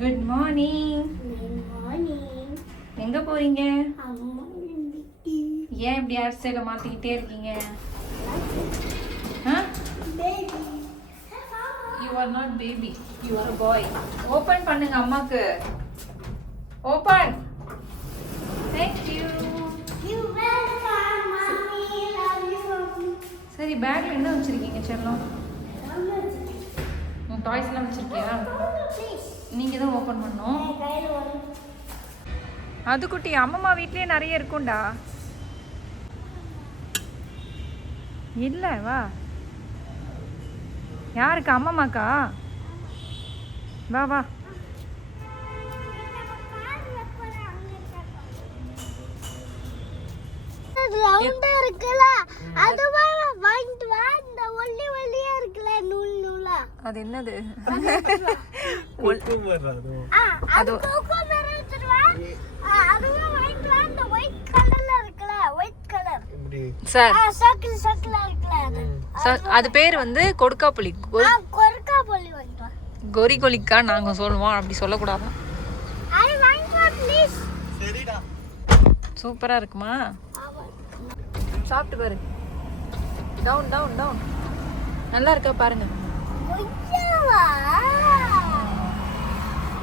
Good morning எங்க போறீங்க? ஏன் இப்படி ஹேர் ஸ்டைல மாத்திக்கிட்டே இருக்கீங்க? You are not baby you are boy open பண்ணுங்க அம்மாக்கு. ஓபன் தேங்க் யூ சரி பேக்ல என்ன வச்சிருக்கீங்க செல்லம்? டாய்ஸ்லாம் வச்சிருக்கியா? நீங்க தான் ஓபன் பண்ணோம் அது குட்டி அம்மம்மா வீட்லயே நிறைய இருக்கும்டா. இல்ல வா. யாருக்கு அம்மம்மாக்கா? வா வா. ரவுண்டா இருக்குல்ல. அதுவா வாங்கிட்டு வா. இந்த ஒல்லி அது என்னது? ஆ, அது சார். அது. அது பேர் வந்து கொடுக்காப்புளி ஆ கொர்க்கா போலி வாங்கிட்டு வா. கொரி கொலிக்கா நாங்க சொல்லுவோம் அப்படி சொல்லக்கூடாது? சூப்பரா இருக்குமா? சாப்பிட்டு பாரு. டவுன் டவுன் டவுன் நல்லா இருக்கா பாருங்க.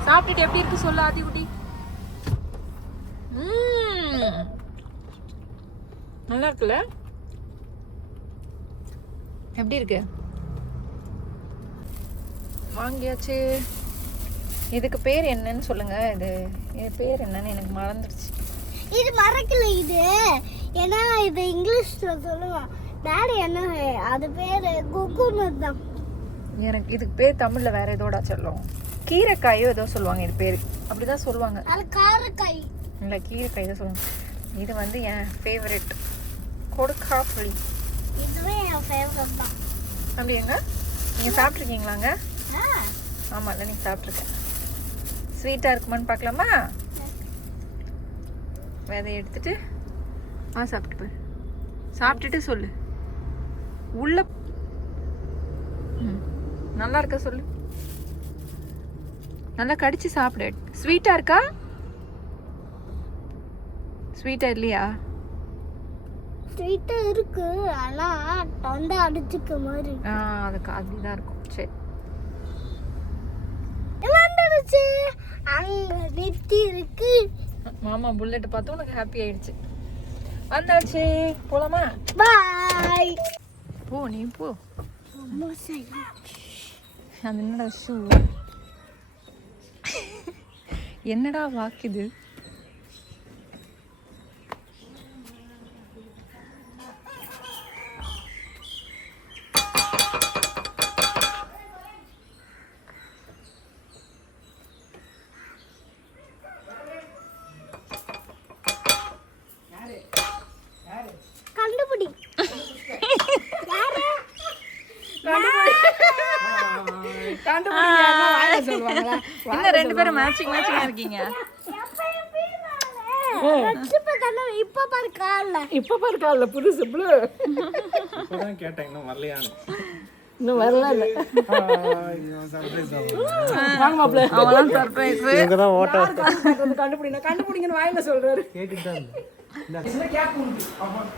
சாப்பிட்டுட்டு எப்படி இருக்கு சொல்ல ஆதி குட்டி நல்லா இருக்குல்ல? எப்படி இருக்கு? வாங்கியாச்சு. இதுக்கு பேர் என்னன்னு சொல்லுங்க இது இது பேர் என்னன்னு எனக்கு மறந்துடுச்சு இது மறக்கல இது. ஏன்னா இது இங்கிலீஷ்ல சொல்லுவான். டாடி என்ன அது பேரு குக்குமத் தான். எனக்கு இதுக்கு பேர் தமிழ்ல வேற ஏதோடா சொல்லும். கீரைக்காயோ ஏதோ சொல்லுவாங்க இது பேர். அப்படிதான் சொல்லுவாங்க. காரக்காய். இல்லை கீரைக்காய் தான் சொல்லுவாங்க. இது வந்து என் ஃபேவரெட் கொடுக்கா புளி இதுவே என் ஃபேவரட் தான். அப்படியாங்க? நீங்கள் சாப்பிட்ருக்கீங்களாங்க ஆமாம் இல்லை நீங்கள் சாப்பிட்ருக்கேன் ஸ்வீட்டாக இருக்குமான்னு பார்க்கலாமா? விதைய எடுத்துட்டு ஆ சாப்பிட்டு பாரு சாப்பிட்டுட்டு சொல்லு. உள்ள நல்லா இருக்கா சொல்லு. நல்லா கடிச்சு சாப்பிடு. ஸ்வீட்டாக இருக்கா? ஸ்வீட்டாக இல்லையா? ஸ்வீட்டா இருக்கு ஆனா தொண்டை அடிச்சுக்க மாதிரி. ஆ அதுக்கு அப்படிதான் இருக்கும். சரி. வந்துடுச்சு அங்க நெத்தி இருக்கு. மாமா புல்லட் பார்த்து உனக்கு ஹாப்பி ஆயிடுச்சு. வந்தாச்சு. போலாமா? பாய் போ நீ போ. அது என்னடா ஷூ என்னடா வாக்குது கண்டுபிடி யாரு என்ன ரெண்டு பேரும் மேட்சிங் மேட்சிங்கா இருக்கீங்க? இப்ப பாரு கால்ல. இப்ப பாரு கால புதுசு ப்ளூ இப்பதான் கேட்டேன் இன்னும் வரலையான்னு. இன்னும் வரல. சர்ப்ரைஸ் அவெல்லாம் சர்ப்ரைஸ் இவங்க தான் ஓட்ட. கண்டுபிடிங்க. கண்டுபிடிங்கன்னு வாயில சொல்றாரு.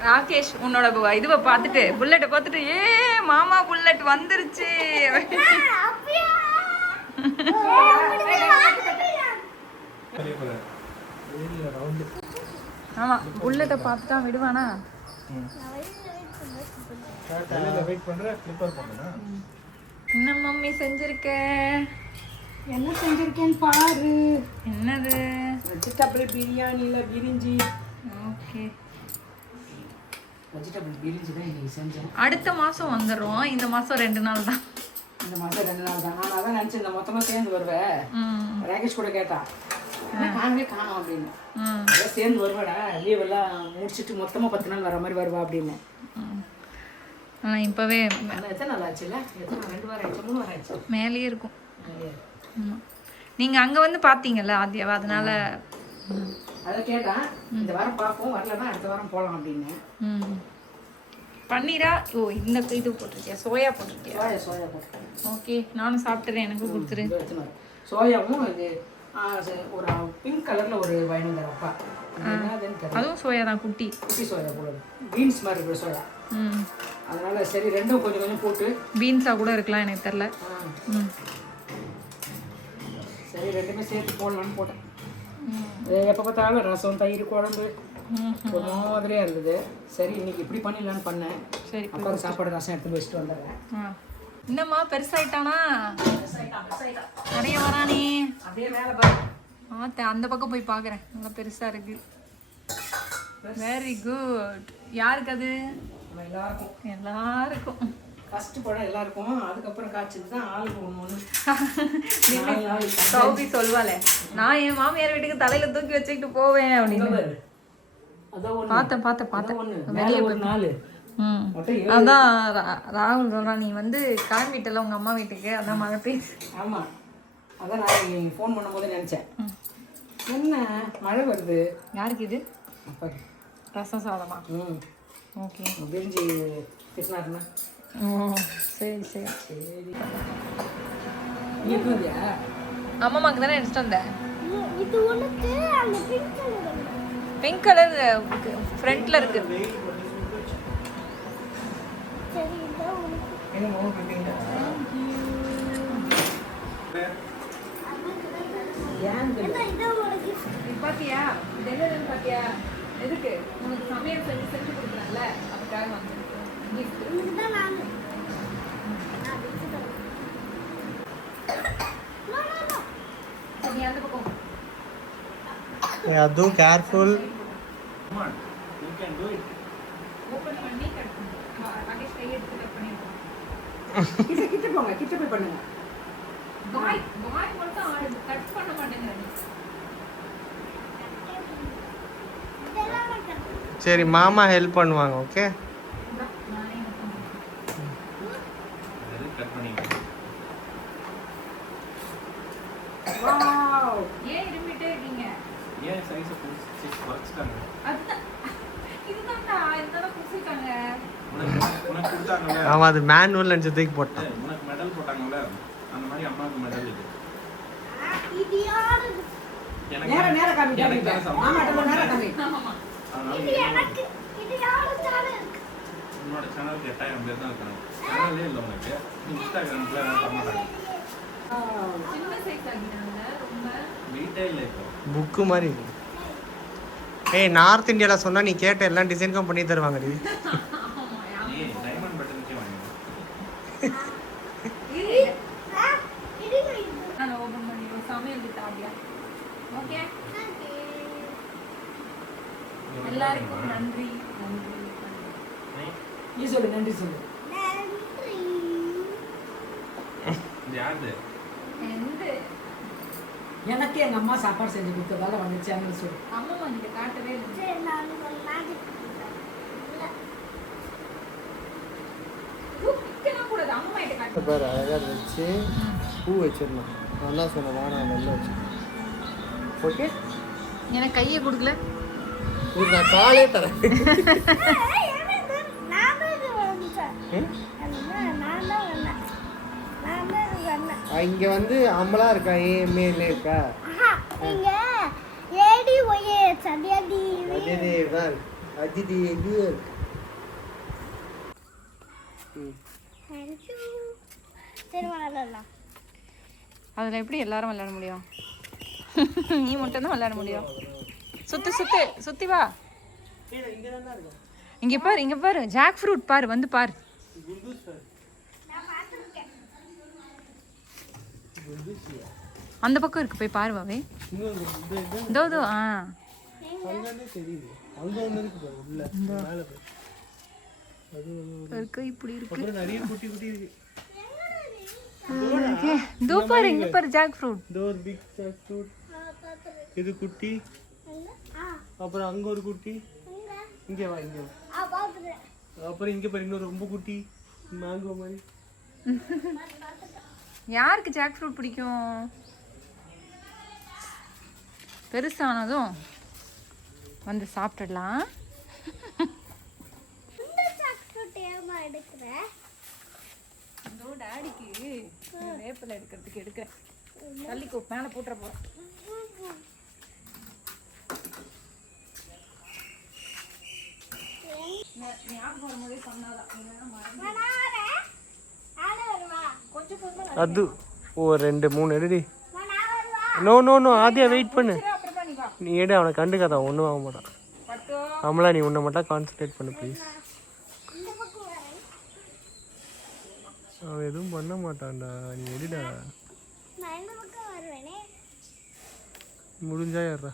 ராகேஷ் உன்னோட இதுவை பார்த்துட்டு புல்லட்டை பார்த்துட்டு ஏ மாமா புல்லட் வந்துருச்சு. ஆமா புல்லட்டை விடுவானா? பண்றேன் ஸ்லிப்பர் போடுறேன் என்ன மம்மி செஞ்சிருக்க? என்ன செஞ்சிருக்கேன்னு பாரு. என்னது? வெஜிடபிள் பிரியாணியில் பிரிஞ்சி. ஓகே. வெஜிடபிள் பிரிஞ்சி தான் இன்னைக்கு செஞ்சேன். அடுத்த மாசம் வந்துடும் இந்த மாசம் ரெண்டு நாள் தான் இந்த மாதம் ரெண்டு நாள் தான். நான் அதான் நினச்சிருந்தேன் மொத்தமாக சேர்ந்து வருவேன் ராகேஷ் கூட கேட்டா. என்ன காணவே காணோம் அப்படின்னு. அதான் சேர்ந்து வருவாடா. லீவ் எல்லாம் முடிச்சிட்டு மொத்தமாக பத்து நாள் வர மாதிரி வருவா அப்படின்னு. ம். ஆனா இப்பவே ஆனால் எத்தனை நாள் ஆச்சுல்ல? எத்தனை? ரெண்டு வாரம் ஆயிடுச்சு? மூணு வாரம் ஆயிடுச்சு? மேலேயே இருக்கும். ஆமா. நீங்க அங்க வந்து பாத்தீங்கல்ல ஆத்யாவா? அதனால. அதை கேட்டான் இந்த வாரம் பார்ப்போம் வரலன்னா அடுத்த வாரம் போகலாம் அப்படின்னு. பன்னீரா ஓ இந்த இது போட்டிருக்கியா? சோயா போட்டிருக்கியா? சோயா சோயா போட்டேன் ஓகே நானும் சாப்பிட்டுறேன் எனக்கு கொடுத்துரு. சோயாவும் இது ஒரு பிங்க் கலரில் ஒரு பயனுங்கிற அப்பா. அதுவும் சோயா தான் குட்டி. குட்டி சோயா போல பீன்ஸ் மாதிரி இருக்கிற சோயா. அதனால சரி ரெண்டும் கொஞ்சம் கொஞ்சம் போட்டு. பீன்ஸா கூட இருக்கலாம் எனக்கு தெரில சரி ரெண்டுமே சேர்த்து போடலான்னு போட்டேன். எப்போ பார்த்தாலும் ரசம் தயிர் குழம்பு. ஒரு மாதிரியா இருந்தது. சரி இன்னைக்கு இப்படி பண்ணிடலான்னு பண்ணேன். சரி அப்பாவுக்கு சாப்பாடு ரசம் எடுத்து வச்சுட்டு வந்துடுறேன். என்னம்மா பெருசாயிட்டானா? நிறைய வரானே. அப்படியே மேலே பாரு. அந்த பக்கம் போய் பார்க்குறேன். நல்லா பெருசா இருக்கு. வெரி குட் யாருக்கு அது? எல்லாருக்கும். எல்லாருக்கும். ஃபஸ்ட்டு படம் எல்லாருக்கும். அதுக்கப்புறம் காய்ச்சது தான் ஆளுக்கு ஒன்று சௌபி சொல்வாளே. நான் என் மாமியார் வீட்டுக்கு தலையில தூக்கி வச்சுக்கிட்டு போவேன் அப்படின்னு. பார்த்தேன் பார்த்தேன் பார்த்தேன். மேலே ஒரு ஏழு. அதான் ரா- ராகுல் சொல்றான் நீ வந்து கிளம்பிட்டல உங்க அம்மா வீட்டுக்கு அதான் மழை பெய்யுது. ஆமாம் அதான் நான் ஃபோன் பண்ணும்போது நினச்சேன். என்ன? மழை வருது. யாருக்கு இது? ரசம் சாதமா? ம். ஓகே. பிரிஞ்சு சரி சரி. சரி. அம்மாமாக்கு தானே எடுத்துட்டு வந்தேன் இது உனக்கு அந்த பிங்க் கலர் பிங்க் கலர் ஃப்ரண்ட்ல இருக்கு. பாத்தியா? இது என்னதுன்னு பாத்தியா? எதுக்கு? உனக்கு சமையல் செஞ்சு செஞ்சு கொடுக்குறேன்ல. அதுக்காக வந்து gift. இதுதான் நான் நான் வச்சுக்கிறேன் No, no, no. சரி, நீ அந்த பக்கம் அது கேர்ஃபுல் ஓப்பன் பண்ணி கட் பண்ணு ராகேஷ் கையை எடுத்து கட் பண்ணிருக்கோம் கிட்ட கிட்ட போங்க கிட்ட போய் பண்ணுங்க பாய் பாய் மட்டும் ஆடுது கட் பண்ண மாட்டேங்கிறாரு இதெல்லாம் நான் கட்டு. சரி மாமா ஹெல்ப் பண்ணுவாங்க ஓகே இந்தா, நானே கட் பண்றேன். வாவ் ஏன் இருமிட்டே இருக்கீங்க ஏன் சைஸை குறைச்சிட்டாங்க அதுதான் இதுதான்டா இதுதானே குடிச்சிருக்காங்க உனக்கு கொடுத்தாங்கல்ல அவன் அது மேனுவல் நினச்சதுக்கு போட்டான். உனக்கு மெடல் போட்டாங்கல்ல? அந்த மாதிரி அம்மாவுக்கு இது உன்னோட சேனலுக்கு எட்டாயிரம் பேர் தான் இருக்காங்க. சேனலே இல்லை உனக்கு. இன்ஸ்டாகிராம்ல வீட்டே இல்லை இப்போ. புக்கு மாதிரி. இருக்கு ஏய் நார்த் இந்தியாவில் சொன்னால் நீ கேட்ட எல்லா டிசைனுக்கும் பண்ணி தருவாங்கடி ஆமா நீ டைமண்ட் பட்டனுக்கே வாங்கி இது ஆ, இருங்க இது நான் ஓபன் பண்ணி ஒரு சமையல் ஆடியா ஓகே எல்லாருக்கும் நன்றி. நன்றி. நீ சொல்லு நன்றி சொல்லு. எந்த? எனக்கு எங்க அம்மா சாப்பாடு செஞ்சு கொடுத்ததால வந்துச்சாங்கன்னு சொல்லு. அம்மா கிட்ட காட்டவே இல்லை சரி நான் ஒரு மேஜிக் இல்ல விற்கலாம் கூடாது அம்மா கிட்ட காட்டு பேர் அழகாக வச்சு பூ வச்சிடணும். நான் தான் சொன்னேன்? வேணாம் நல்லா வச்சு. ஓகே? எனக்கு கையை கொடுக்கல. இது நான் காலே தரேன். நான் ம்? நான் நான் நான் இங்கே வந்து அம்பலா இருக்கா? ஏஎம்ஏல இருக்கா? ஆஹா இங்க ஏடி ஒய்ஏ சதியாடி அதிதே தான் இருக்கு. இருக்கு. தேங்க்யூ சரி அதில் எப்படி எல்லாரும் விளையாட முடியும்? நீ மட்டும் தான் விளையாட முடியும். சுத்து சுத்து சுத்தி வா. இங்க பாரு இங்க பாரு. ஜாக் ஃப்ரூட் பாரு வந்து பாரு. அந்த பக்கம் இருக்கு போய் பாரு வாவே இதோ இதோ ஆ. இருக்கு இப்படி இருக்கு. நிறைய குட்டி குட்டி இருக்கு. இதோ பாரு இங்க பாரு ஜாக் ஃப்ரூட் ஒரு பிக் ஃப்ரூட் இது குட்டி. அப்புறம் அங்கே ஒரு குட்டி. இங்கே வா இங்கே அப்புறம் இங்கே பாரு இன்னொரு ரொம்ப குட்டி. மேங்கோ மாதிரி. யாருக்கு ஜாக் ஃப்ரூட் பிடிக்கும்? பெருசானதும். வந்து சாப்பிட்டுடலாம் இந்த சாக்லேட் ஏமா எடுக்கிற. இதோ டாடிக்கு வேப்பிலை எடுக்கிறதுக்கு எடுக்கிறேன். தள்ளிக்கோ மேலே போட்டுற போகிறேன் ஞாபகம் வரும்போதே சொன்னாதான். கொஞ்சம் கொஞ்சமா அது ஓ ரெண்டு மூணு எடுடி. நான் நான் வருவா. No no no Aadhiya wait பண்ணு. நீ எடு அவனை கண்டுக்காத ஒன்றும் ஆக மாட்டான். பட்டோ. அமலா நீ உன்னை மட்டும் கான்சன்ட்ரேட் பண்ணு ப்ளீஸ் இந்த பக்கம் வரேன். அவன் எதுவும் பண்ண மாட்டான்டா. நீ எடுடா. முடிஞ்சா ஏறா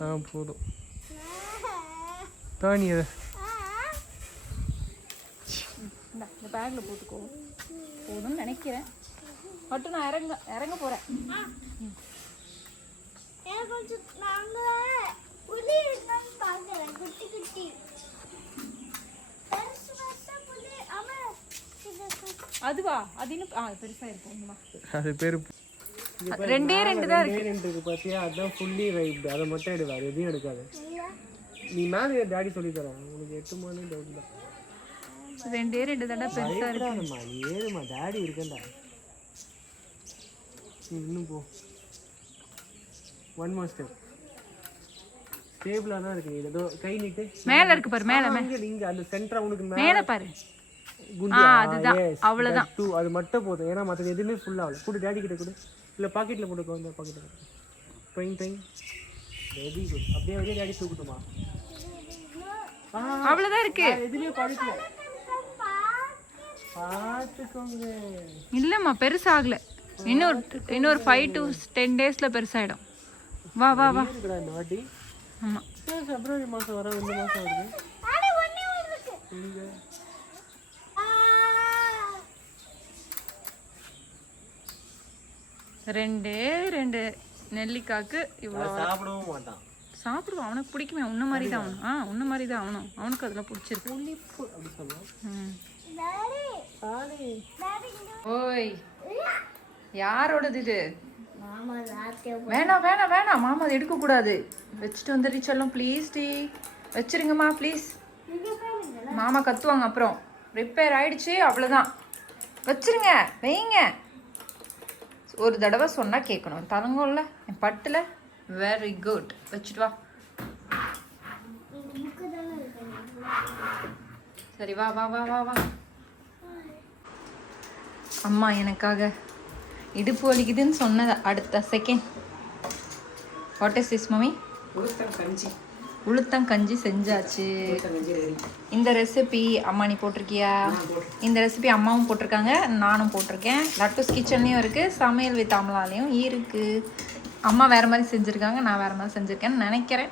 ஆ போதும். நான் தான் ஆ. இந்த பேக்கில் போட்டுக்கோ. போதும்னு நினைக்கிறேன். மட்டும் நான் இறங்க இறங்க போகிறேன் எனக்கு கொஞ்சம் நாங்க புலி இருந்தான்னு பார்க்கிறேன் குட்டி குட்டி பெருசு பெருசா புலி அவன் இது அதுவா? அது இன்னும் ஆ பெருசாக இருக்கும். அது பேர் ரெண்டே ரெண்டு தான் ரெண்டே ரெண்டு இருக்கு பார்த்தியா அதுதான் ஃபுல்லி ரைட் அதை மட்டும் எடு வேறு எதையும் எடுக்காது. நீ மேலே டாடி சொல்லி தரேன்? உனக்கு எட்டு மணி டவுட் தான். ரெண்டே ரெண்டு தானே பெருசாக இருக்கு. நீ ஏறுமா டாடி இருக்கேன்டா. நீ இன்னும் போ. ஒன் மோர் ஸ்டெப் ஸ்டேபிளாக தான் இருக்கு. ஏதோ கை நீட்டு. மேலே இருக்கு பாரு மேலே இங்க இங்க. அந்த சென்டரா உனக்கு மேல மேலே பாரு. குண்டு அதுதான். அவ்வளவுதான். டூ அது மட்டும் போதும். ஏன்னா மற்றது எதுவுமே ஃபுல் ஆகல. கொடு டாடி கிட்ட கொடு. இல்ல பாக்கெட்ல போட்டுக்கோ இந்த பாக்கெட்ல ட்ரெயின் ட்ரெயின் வெரி குட் அப்படியே அப்படியே டாடி தூக்கட்டுமா? அவ்வளோதான் இருக்கு. எதுவுமே படிக்கல பார்த்துக்கோங்க. இல்லைம்மா பெருசாகல. இன்னொரு இன்னொரு ஃபைவ் டு டென் டேஸில் பெருசாயிடும். வா வா வா. இந்த வாட்டி. ஆமாம் பிப்ரவரி மாசம் வர இந்த மாசம் வருது ஆனா ஒண்ணே ஒண்ணு இருக்கு. இங்க ஆ. ரெண்டே ரெண்டு. நெல்லிக்காய்க்கு இவ்வளோ. சாப்பிடவும் மாட்டான். சாப்பிடுவான் அவனுக்கு பிடிக்குமே. உன்ன மாதிரி தான் அவனும். ஆ உன்ன மாதிரி தான் அவனும். அவனுக்கு அதில் பிடிச்சிருக்கு. புளிப்பு அப்படி ஓய். யாரோடது இது? வேணாம் வேணாம் வேணாம் மாமா அதை எடுக்கக்கூடாது. வச்சுட்டு வந்துடுறீ செல்லம் ப்ளீஸ் டி. வச்சிருங்கம்மா ப்ளீஸ் மாமா கத்துவாங்க அப்புறம். ரிப்பேர் ஆயிடுச்சு. அவ்வளோதான் வச்சிருங்க. வைங்க. ஒரு தடவை சொன்னால் கேட்கணும் தரங்கும்ல என் பட்டில்? வெரி குட் வச்சுட்டு வா. சரி வா வா வா வா வா. அம்மா எனக்காக இடுப்பு வலிக்குதுன்னு சொன்னது அடுத்த second what is this mummy உளுத்தம் கஞ்சி. உளுத்தங்கஞ்சி செஞ்சாச்சு உளுத்தம் கஞ்சி செஞ்சாச்சு. இந்த ரெசிபி அம்மா நீ போட்டிருக்கியா? இந்த ரெசிபி அம்மாவும் போட்டிருக்காங்க நானும் போட்டிருக்கேன். லட்டூஸ் கிச்சன்லேயும் இருக்குது சமையல் வித் அமலாலையும் இருக்குது அம்மா வேறு மாதிரி செஞ்சுருக்காங்க நான் வேறு மாதிரி செஞ்சுருக்கேன்னு நினைக்கிறேன்.